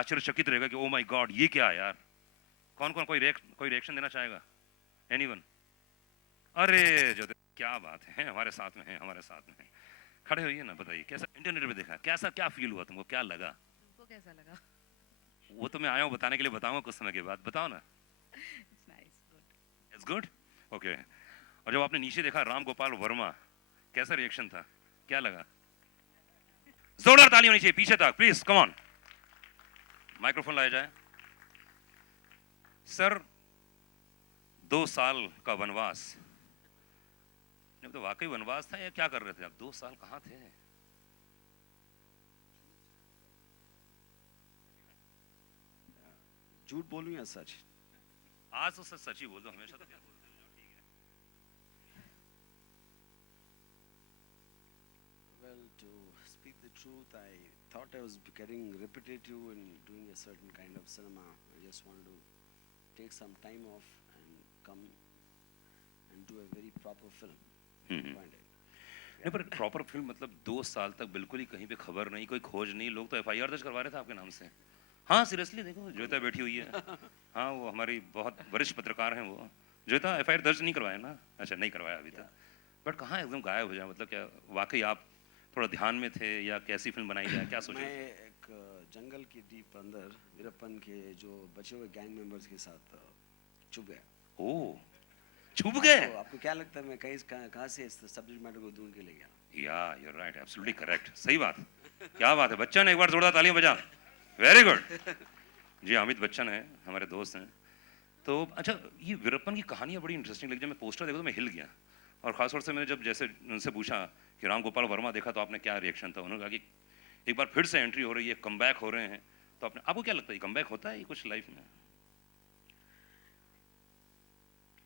आश्चर्यचकित रहेगा कि ओ माय गॉड ये क्या है यार। कौन कौन कोई रिएक्शन देना चाहेगा? एनीवन? अरे जो क्या बात है, हमारे साथ में है, हमारे साथ में है। खड़े होइए ना, बताइए कैसा इंटरनेट पे देखा, कैसा क्या फील हुआ तुमको, क्या लगा? तुमको कैसा लगा? वो तो मैं आया हूँ बताने के लिए, बताऊंगा कुछ समय के बाद, बताओ ना। It's nice, good. It's good. Okay. और जब आपने नीचे देखा राम गोपाल वर्मा, कैसा रिएक्शन था, क्या लगा? जोरदार ताली होनी चाहिए पीछे तक, प्लीज कम ऑन। माइक्रोफोन लाया जाए। सर, 2 साल का वनवास, तो वाकई वनवास था या क्या कर रहे थे आप? 2 साल कहाँ थे? झूठ बोलूं या सच? आज तो सच ही बोल दो, हमेशा तो क्या बोलते हो, ठीक है। Well, to speak the truth, I thought I was getting repetitive in doing a certain kind of cinema. I just wanted to take some time off and come and do a very proper film. Find it. नहीं पर proper film मतलब 2 साल तक बिल्कुल ही कहीं पे खबर नहीं, कोई खोज नहीं, लोग तो एफआईआर दर्ज करवा रहे थे आपके नाम से। हाँ सीरियसली, देखो श्वेता बैठी हुई है। हाँ वो हमारी बहुत वरिष्ठ पत्रकार हैं वो। श्वेता, एफआईआर दर्ज नहीं करवाया ना? अच्छा नहीं करवाया अभी तक। बट कहाँ एकदम गायब हो जाए, मतलब क्या वाकई आप थोड़ा ध्यान में थे या कैसी फिल्म बनाई जाए, क्या सोच मैं रहे थे? एक जंगल के डीप अंदर वीरप्पन के जो बचे हुए गैंग मेंबर्स के साथ छुप गया। ओह, छुप गए? आपको क्या लगता है मैं कहाँ से इस सब्जेक्ट मैटर को ढूंढ के ले गया? या you are right, absolutely correct, सही बात। क्या बात है बच्चन, एक बार जोरदार तालियां बजा। Very good. जी अमित बच्चन है, हमारे दोस्त हैं। तो अच्छा, ये वीरप्पन की कहानियाँ बड़ी इंटरेस्टिंग लगी, जब मैं पोस्टर देखा तो मैं हिल गया। और खासतौर से मैंने जब जैसे उनसे पूछा कि राम गोपाल वर्मा देखा तो आपने क्या रिएक्शन था, उन्होंने कहा कि एक बार फिर से एंट्री हो रही है, कमबैक हो रहे हैं। तो आपको क्या लगता है कमबैक होता है ये कुछ लाइफ में?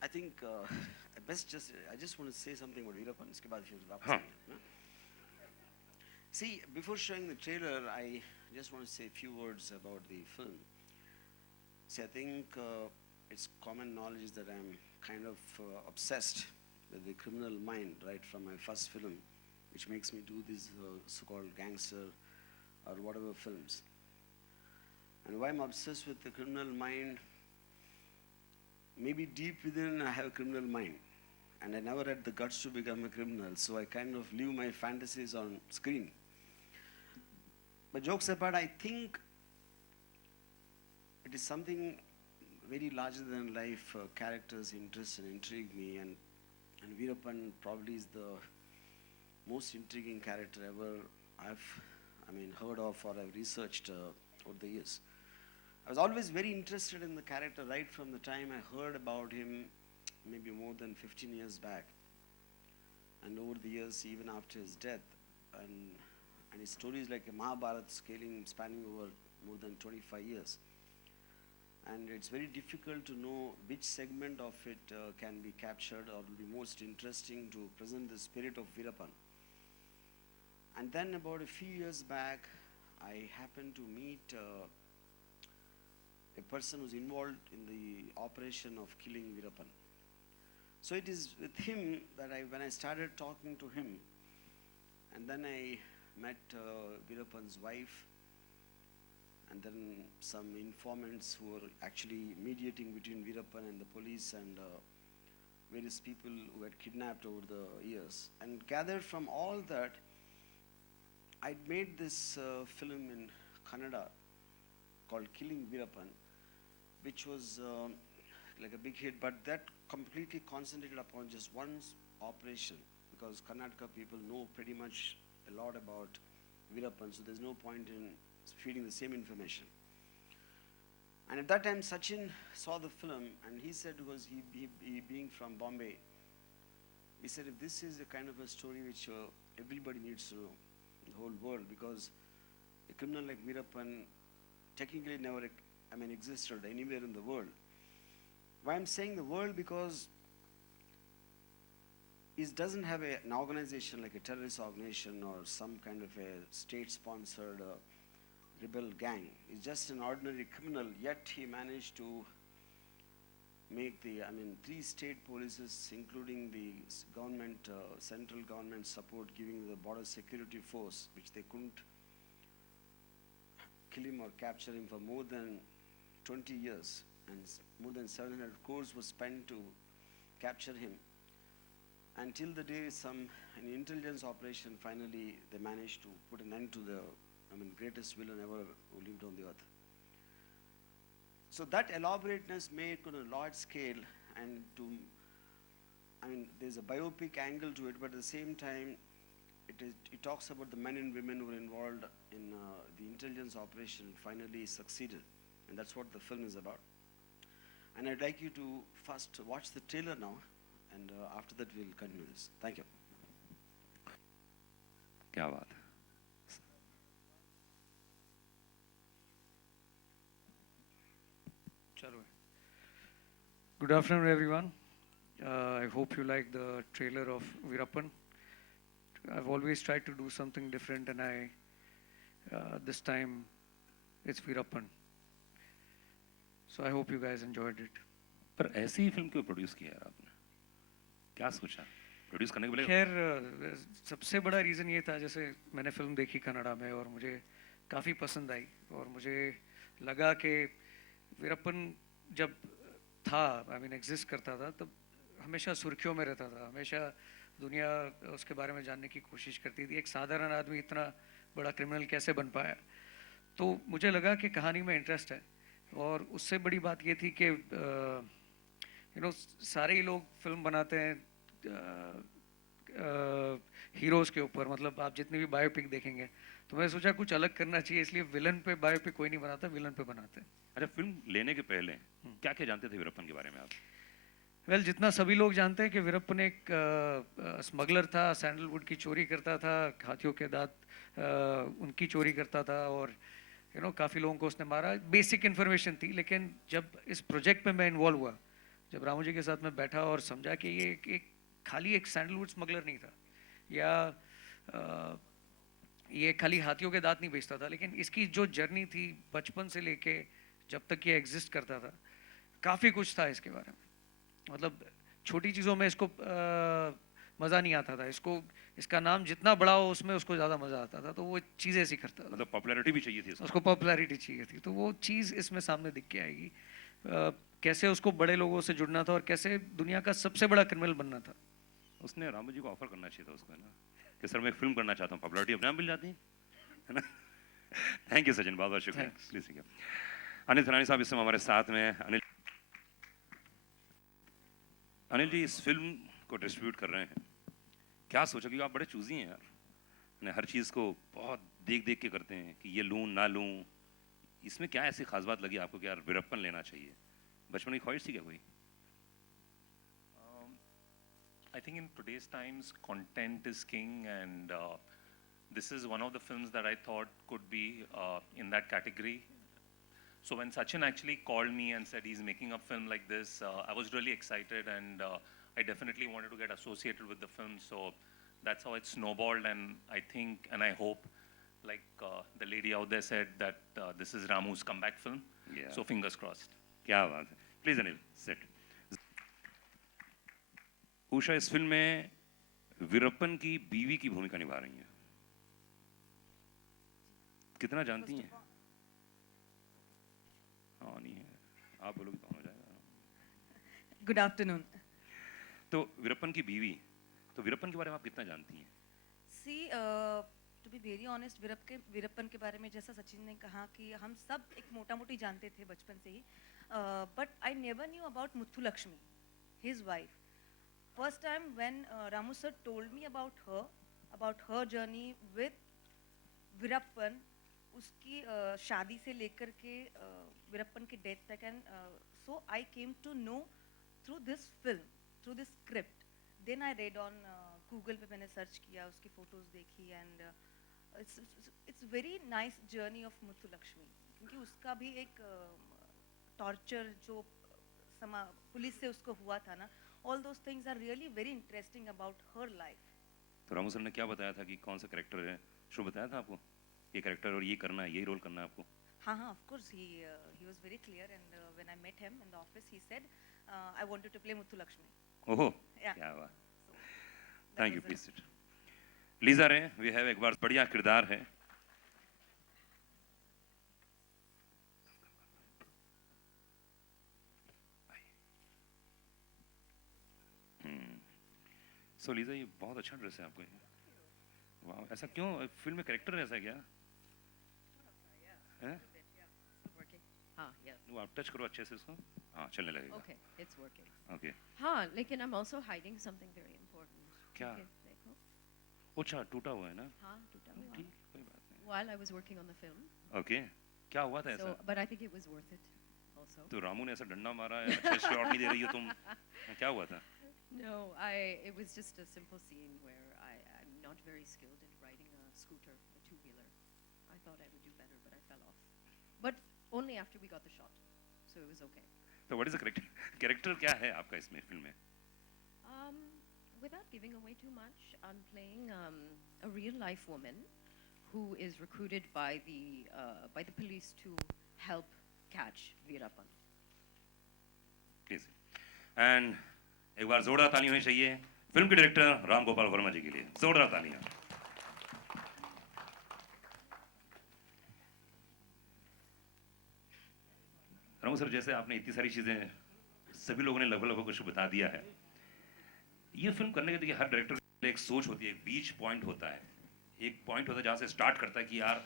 I think I just want to say something about Veerappan. इसके बाद फिर वापस हाँ। आएंगे। See, before showing the trailer, I just want to say a few words about the film. See, I think it's common knowledge that I'm kind of obsessed with the criminal mind right from my first film, which makes me do these so-called gangster or whatever films. And why I'm obsessed with the criminal mind, maybe deep within I have a criminal mind. And I never had the guts to become a criminal, so I kind of live my fantasies on screen. But jokes apart, I think it is something very larger than life. Characters interest and intrigue me, and Veerappan probably is the most intriguing character ever heard of or I've researched over the years. I was always very interested in the character right from the time I heard about him, maybe more than 15 years back, and over the years, even after his death, and his story is like a Mahabharata spanning over more than 25 years. And it's very difficult to know which segment of it can be captured or will be most interesting to present the spirit of Veerappan. And then about a few years back, I happened to meet a person who's involved in the operation of killing Veerappan. So it is with him that when I started talking to him, and then I met Veerappan's wife, and then some informants who were actually mediating between Veerappan and the police and various people who had kidnapped over the years. And gathered from all that, I'd made this film in Kannada called Killing Veerappan, which was like a big hit, but that completely concentrated upon just one operation, because Karnataka people know pretty much a lot about Veerappan, so there's no point in feeding the same information. And at that time, Sachin saw the film, and he said, because he being from Bombay, he said, if this is a kind of a story which everybody needs to know, the whole world, because a criminal like Veerappan technically never existed anywhere in the world. Why I'm saying the world, because it doesn't have an organization like a terrorist organization or some kind of a state-sponsored rebel gang. He's just an ordinary criminal, yet he managed to make 3 state policies, including the government, central government support, giving the border security force, which they couldn't kill him or capture him for more than 20 years, and more than 700 crores was spent to capture him. Until the day an intelligence operation, finally they managed to put an end to the, greatest villain ever who lived on the earth. So that elaborateness made it on a large scale, and there's a biopic angle to it, but at the same time, it talks about the men and women who were involved in the intelligence operation, finally succeeded, and that's what the film is about. And I'd like you to first watch the trailer now, and after that we'll continue this. Thank you. क्या बात है. Chalo. Good afternoon, everyone. I hope you like the trailer of Veerappan. I've always tried to do something different, and this time it's Veerappan. So I hope you guys enjoyed it. पर ऐसी ही film क्यों produce किया यार आपने? क्या सोचा? Produce करने के लिए? खैर सबसे बड़ा रीज़न ये था, जैसे मैंने फिल्म देखी कन्नड़ा में और मुझे काफ़ी पसंद आई, और मुझे लगा कि वीरप्पन जब था, एग्जिस्ट करता था, तब हमेशा सुर्खियों में रहता था, हमेशा दुनिया उसके बारे में जानने की कोशिश करती थी. एक साधारण आदमी इतना बड़ा क्रिमिनल कैसे बन पाया? तो मुझे लगा कि कहानी में इंटरेस्ट है, और उससे बड़ी बात ये थी कि सारे ही लोग फिल्म बनाते हैं हीरोज़ के ऊपर, मतलब आप जितनी भी बायोपिक देखेंगे, तो मैं सोचा कुछ अलग करना चाहिए, इसलिए विलन पे बायोपिक कोई नहीं बनाता, विलन पे बनाते हैं. अच्छा, फिल्म लेने के पहले क्या क्या जानते थे वीरप्पन के बारे में आप? वेल, जितना सभी लोग जानते हैं कि वीरप्पन एक स्मगलर था, सैंडलवुड की चोरी करता था, हाथियों के दांत उनकी चोरी करता था, और काफ़ी लोगों को उसने मारा. बेसिक इन्फॉर्मेशन थी, लेकिन जब इस प्रोजेक्ट में मैं इन्वॉल्व हुआ, जब रामू जी के साथ मैं बैठा और समझा कि ये एक खाली एक सैंडलवुड स्मगलर नहीं था, या ये खाली हाथियों के दांत नहीं बेचता था, लेकिन इसकी जो जर्नी थी बचपन से लेके जब तक ये एग्जिस्ट करता था, काफ़ी कुछ था इसके बारे में. मतलब छोटी चीज़ों में इसको मज़ा नहीं आता था, इसका नाम जितना बड़ा हो उसमें उसको ज़्यादा मज़ा आता था, तो वो चीज़ ऐसी करता था. मतलब पॉपुलैरिटी भी चाहिए थी उसको पॉपुलैरिटी चाहिए थी, तो वो चीज़ इसमें सामने दिख के आएगी. कैसे उसको बड़े लोगों से जुड़ना था, और कैसे दुनिया का सबसे बड़ा क्रिमिनल बनना था. उसने रामू जी को ऑफर करना चाहिए था उसको, है ना, कि सर मैं एक फिल्म करना चाहता हूँ, पॉपुलैरिटी अपने आप मिल जाती है ना. थैंक यू सचिन, बहुत बहुत शुक्रिया. प्लीज. अनिल थलानी साहब इस समय हमारे साथ में. अनिल जी इस फिल्म को डिस्ट्रीब्यूट कर रहे हैं, क्या सोचा? क्योंकि आप बड़े चूजी हैं यार, हर चीज़ को बहुत देख देख के करते हैं कि ये लूँ ना लूँ. इसमें क्या ऐसी खास बात लगी आपको कि यार वीरप्पन लेना चाहिए? बचपन की ख्वाहिश थी क्या कोई? I think in today's times, content is king, and this is one of the films that I thought could be in that category. So when Sachin actually called me and said he's making a film like this, I was really excited, and I definitely wanted to get associated with the film. So that's how it snowballed, and I think and I hope, like the lady out there said, that this is Ramu's comeback film. Yeah. So fingers crossed. क्या बात है. Please Anil set. Usha इस film में वीरप्पन की बीवी की भूमिका निभा रही हैं, कितना जानती हैं? हाँ नहीं है, आप बोलोगे कौन हो जाएगा. Good afternoon. तो वीरप्पन की बीवी, तो वीरप्पन के बारे में आप कितना जानती हैं? See, to be very honest, Veerappan के बारे में जैसा सचिन ने कहा कि हम सब एक मोटा मोटी जानते थे बचपन से ही, but I never knew about Muthulakshmi, his wife. First time when Ramu sir told me about her journey with Veerappan, उसकी शादी से लेकर के वीरप्पन की डेथ तक, and so I came to know through this film, through this script. Then I read on Google पे मैंने search किया, उसकी photos देखी, and it's very nice journey of Muthulakshmi, क्योंकि उसका भी एक torture जो पुलिस से उसको हुआ था ना, all those things are really very interesting about her life. तो रामू सर ने क्या बताया था कि कौन सा कैरेक्टर है? शो बताया था आपको ये कैरेक्टर और ये करना है, यही रोल करना है आपको? हाँ हाँ, of course he was very clear, and when I met him in the office he said I wanted to play Muthulakshmi. ओहो, Yeah. क्या बात. Thank you. Please sit. Lisa रे, वी हैव एक बार बढ़िया किरदार है. सो लीजा ये बहुत अच्छा ड्रेस है आपको ये। वाह, ऐसा क्यों? फिल्म में कैरेक्टर ऐसा है क्या? हैं? Working. हाँ, yes. वो आप टच करो अच्छे से इसको। हाँ, चलने लगेगा। Okay, it's working. ओके। हाँ, लेकिन I'm also hiding something very important. क्या? Okay, देखो। अच्छा, टूटा हुआ है ना? हाँ, टूटा हुआ। ठीक, कोई बात नहीं। While I was working on the film. Okay, क्या हुआ था So, ऐसा? but I think it was worth it also. तो रामू ने ऐसा डंडा मारा है, अच्छे शॉट नहीं दे रही हो तुम। क्या हुआ था? No, it was just a simple scene where I'm not very skilled in riding a scooter, a two-wheeler. I thought I would do better, but I fell off. But only after we got the shot, so it was okay. तो what is the character? Character क्या है आपका इसमें film में? Without giving away too much, I'm playing a real-life woman who is recruited by the police to help catch Veerappan. Please. And एक बार जोरदार ताली होनी चाहिए फिल्म के डायरेक्टर राम गोपाल वर्मा जी के लिए। जोरदार तालियां। रामू सर, जैसे आपने इतनी सारी चीजें, सभी लोगों ने लगभग लगभग कुछ बता दिया है। ये फिल्म करने के लिए हर डायरेक्टर के लिए एक सोच होती है, एक बीच पॉइंट होता है, एक पॉइंट होता है जहां से स्टार्ट करता है कि यार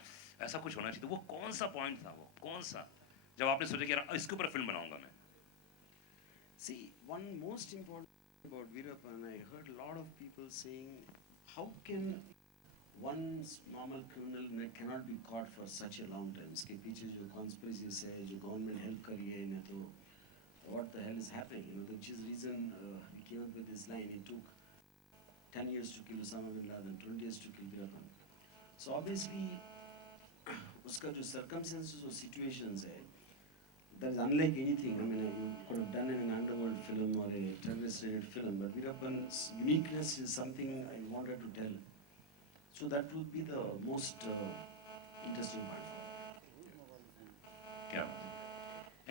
ऐसा कुछ होना चाहिए। तो वो कौन सा पॉइंट था? वो कौन सा, जब आपने सोचा कि यार इसके ऊपर फिल्म बनाऊंगा मैं? See, one most important thing about Veerappan, I heard a lot of people saying, how can one normal criminal cannot be caught for such a long time? इसके पीछे जो conspiracies है, जो government help कर रही है इन्हें, तो what the hell is happening? You know, which is reason we came up with this line. It took 10 years to kill Osama bin Laden, 20 years to kill Veerappan. So obviously, उसका जो circumstances or situations है, that is unlike anything. I mean, you could have done an underworld film or a terrorist-related film, but Veerappan's uniqueness is something I wanted to tell. So that would be the most interesting part for me. क्या?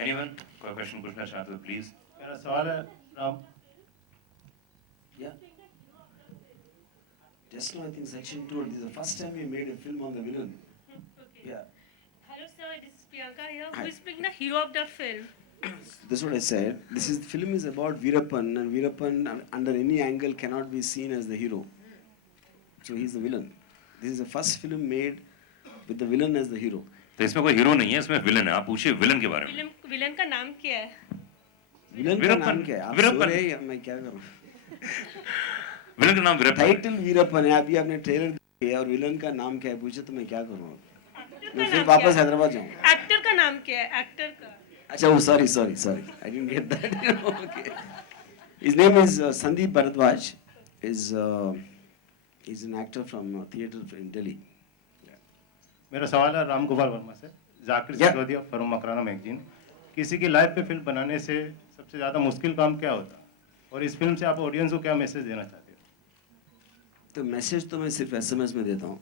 Anyone? कोई question पूछना चाहते हो please? मेरा सवाल है Ram, Yeah. Just now, I think Section told this is the first time we made a film on the villain. Yeah. Hello sir, this is Priyanka here. Hi. Who is playing the hero of the film? That's what I said. This is the film is about Veerappan, and Veerappan under any angle cannot be seen as the hero. So he's the villain. This is the first film made with the villain as the hero. तो इसमें कोई hero नहीं है, इसमें villain है। आप पूछिए villain के बारे में। विलन का नाम क्या है? विलन का वीरप्पन, नाम क्या है? आप वीरप्पन। सो रहे हैं या मैं क्या करूं? विलन का नाम वीरप्पन। टाइटल वीरप्पन है। अभी आपने ट्रेलर देखा और विलन का नाम क्या है पूछे तो मैं क्या करूं? एक्टर मैं का फिर नाम वापस क्या है? हैदराबाद जाऊं। एक्टर का नाम क्या है? एक्टर का। अच्छा, वो sorry. I didn't get that. Okay. His name is Sandeep Bharadwaj. He's an actor from theatre in Delhi. मेरा सवाल है राम गोपाल वर्मा से, Zakir Yeah. Sisodia form Makrana magazine. किसी की लाइफ पे फिल्म बनाने से सबसे ज़्यादा मुश्किल काम क्या होता है, और इस फिल्म से आप ऑडियंस को क्या मैसेज देना चाहते हो? तो मैसेज तो मैं सिर्फ SMS में देता हूँ।